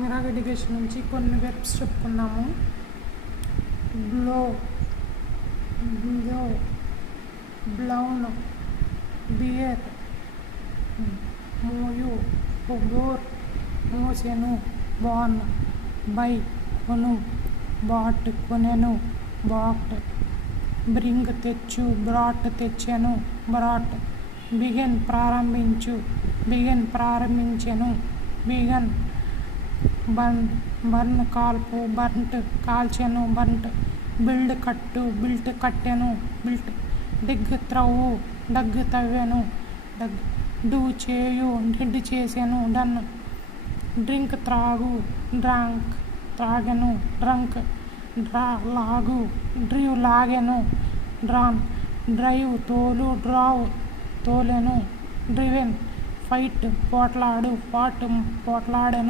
Mirage education నుంచి కొన్ని verbs చెప్పుకున్నాము. బ్లో, బ్లో, బ్లౌన్, బియర్, మోయు, బోర్, మోసెను, బాన్, బై, కొను, బాట్, కొనెను, బాట్, బ్రింగ్, తెచ్చు, బ్రాట్, తెచ్చెను, బ్రాట్, బిగెన్, ప్రారంభించు, బిగెన్, ప్రారంభించెను, బిగన్, బర్న్, కాల్పు, బర్న్ట్, కాల్చెను, బర్న్ట్, బిల్డ్, కట్టు, బిల్ట్, కట్టెను, బిల్ట్, డిగ్, త్రవ్వు, డగ్, తవ్వెను, డగ్, డూ, చేయు, డిడ్, చేసెను, డన్, డ్రింక్, త్రాగు, డ్రాంక్, త్రాగెను, డ్రంక్, డ్రా, లాగు, డ్రివ్, లాగెను, డ్రాన్, డ్రైవ్, తోలు, డ్రావ్, తోలెను, డ్రివెన్, ఫైట్, పోట్లాడు, ఫాట్, పోట్లాడెను.